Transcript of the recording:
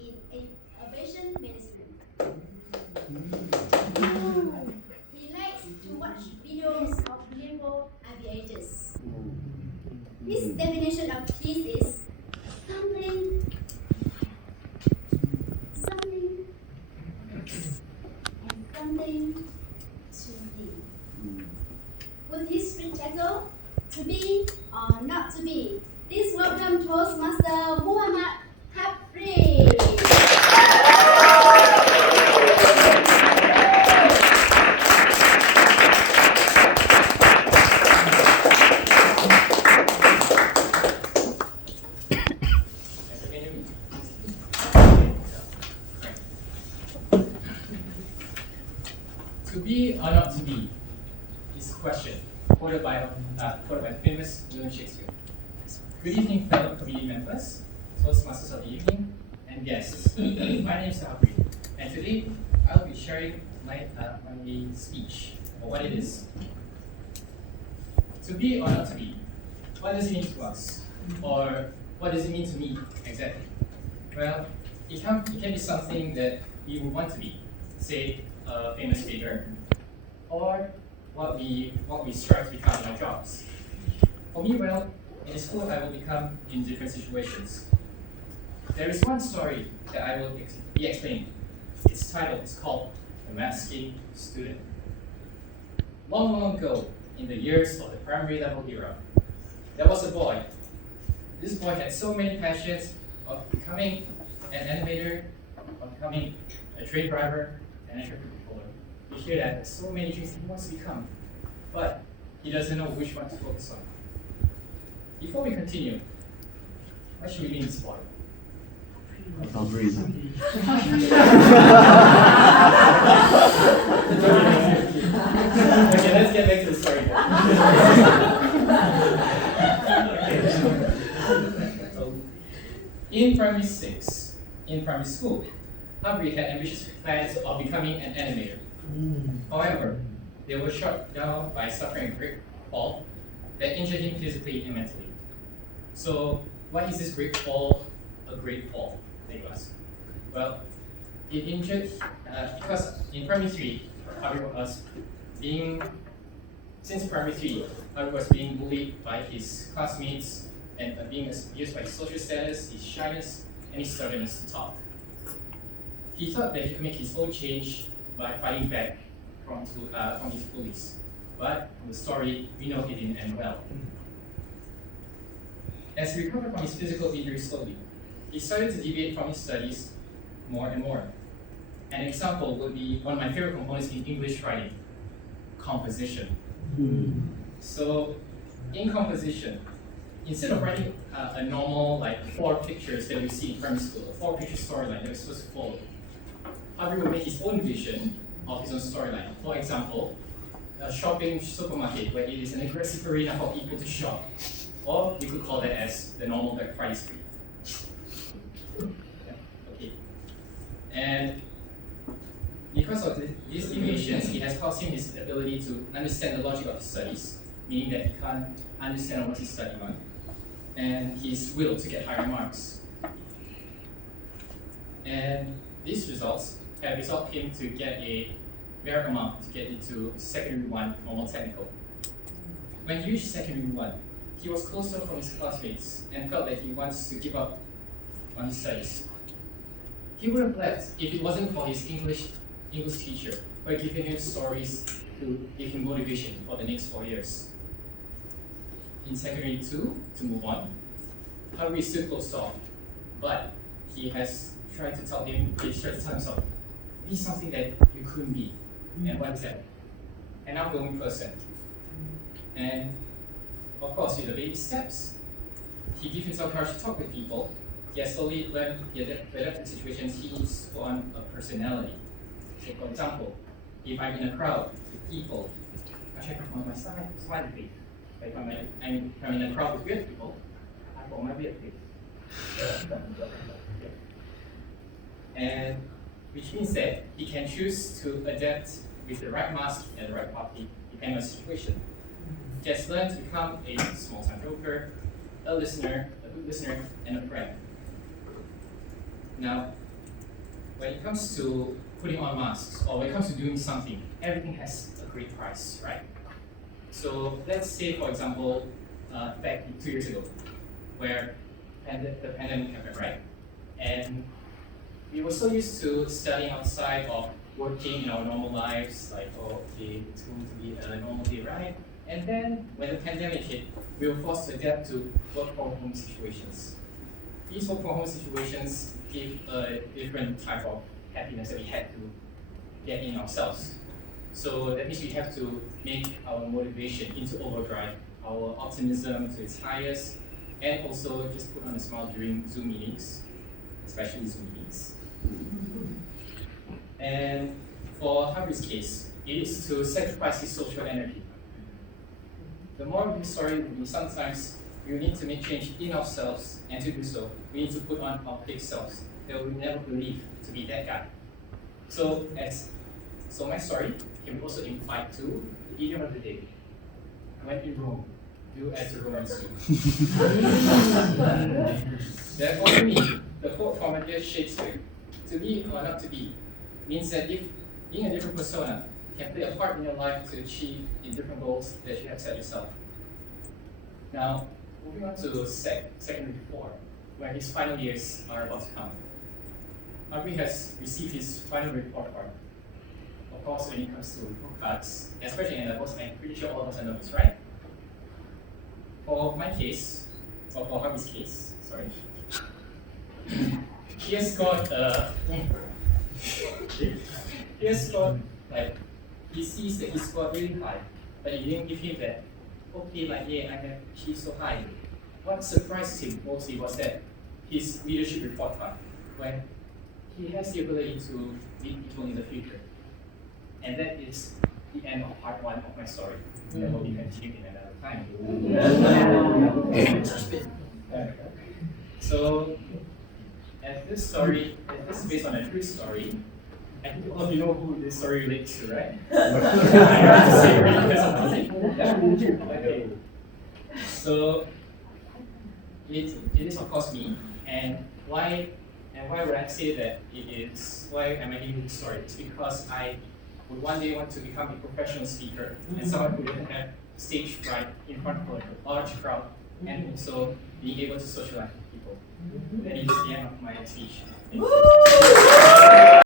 in aviation management. He likes to watch videos of naval aviators. His definition of peace is something, and something to be. With his free title, to be or not to be. Please welcome Toastmaster Muhammad Habri. To be or not to be is a question quoted by famous William Shakespeare. Good evening, fellow committee members, Toastmasters of the evening, and guests. My name is Habri, and today I'll be sharing my speech on what it is. To be or not to be, what does it mean to us? Or what does it mean to me exactly? Well, it can be something that we would want to be, say a famous figure, or what we strive to become in our jobs. For me, well, in school I will become in different situations. There is one story that I will be explaining. Its title is called The Masking Student. Long, long ago, in the years of the primary level era, there was a boy. This boy had so many passions of becoming an animator, of becoming a train driver, and a traffic controller. You hear that there's so many things he wants to become, but he doesn't know which one to focus on. Before we continue, what should we name this boy? Habri. Okay, let's get back to the story. In primary school, Habri had ambitious plans of becoming an animator. However, they were shot down by suffering a great fall that injured him physically and mentally. So, why is this great fall a great fall, they ask? Well, it injured because in primary 3, Habri was since primary 3, Habri was being bullied by his classmates and being abused by his social status, his shyness, and his stubbornness to talk. He thought that he could make his own change by fighting back from his bullies. But from the story, we know it didn't end well. As he recovered from his physical injury slowly, he started to deviate from his studies more and more. An example would be one of my favorite components in English writing, composition. So, in composition, instead of writing a normal 4 pictures that we see in primary school, a 4-picture storyline that we're supposed to follow, Habri would make his own vision of his own storyline. For example, a shopping supermarket where it is an aggressive arena for people to shop, or we could call that as the normal Black Friday spree. Yeah, okay. And because of these deviations, it has caused him his ability to understand the logic of his studies, meaning that he can't understand what he's studying on, and his will to get higher marks. And these results have resulted him to get a rare amount to get into secondary 1 normal technical. When he reached secondary 1, he was closer from his classmates and felt that he wants to give up on his studies. He would have left if it wasn't for his English teacher, who had given him stories to give him motivation for the next 4 years. In secondary 2, to move on, Habri is still closed off, but he has tried to tell himself, be something that you couldn't be. And what is that? An outgoing person. And of course, with the baby steps, he gives himself courage to talk with people. He has slowly learned to adapt to situations. He needs to put on a personality. So, for example, if I'm in a crowd with people, I try to put on my smiley face. If I'm in a crowd with weird people, I put on my weird face. And which means that he can choose to adapt with the right mask and the right party, depending on the situation. He has learned to become a small-time joker, a good listener, and a friend. Now, when it comes to putting on masks or when it comes to doing something, everything has a great price, right? So let's say, for example, back 2 years ago, where the pandemic happened, right? And we were so used to studying outside or working in our normal lives, like, oh, okay, it's going to be a normal day, right? And then when the pandemic hit, we were forced to adapt to work from home situations. These work from home situations give a different type of happiness that we had to get in ourselves. So that means we have to make our motivation into overdrive, our optimism to its highest, and also just put on a smile during Zoom meetings, especially Zoom meetings. And for Habri's case, it is to sacrifice his social energy. The moral of the story would be sometimes we need to make change in ourselves, and to do so, we need to put on our fake selves that we never believe to be that guy. So my story can also imply to the idiom of the day. When in Rome, do as the Romans do. Therefore, to me, the quote from dear Shakespeare, to be or not to be, means that if being a different persona can play a part in your life to achieve the different goals that you have set yourself. Now, moving on to secondary 4, where his final years are about to come. Habri has received his final report card. Of course, when it comes to report cards, especially in levels, I'm pretty sure all of us are nervous, right? For my case, or for Habri's case, sorry, he has scored like, he sees that he scored really high, but it didn't give him that, okay, like, yeah, I have achieved so high. What surprised him mostly was that his leadership report card, when he has the ability to lead people in the future. And that is the end of part 1 of my story. That will be continued in another time. So, as this is based on a true story, I think all of you know who this story relates to, right? I have to say really because of music. Okay. So, it is of course me, and why would I say that it is, why am I giving this story? It's because I would one day want to become a professional speaker and someone who would have stage fright in front of a large crowd and also being able to socialize with people. That is the end of my speech. Thank you.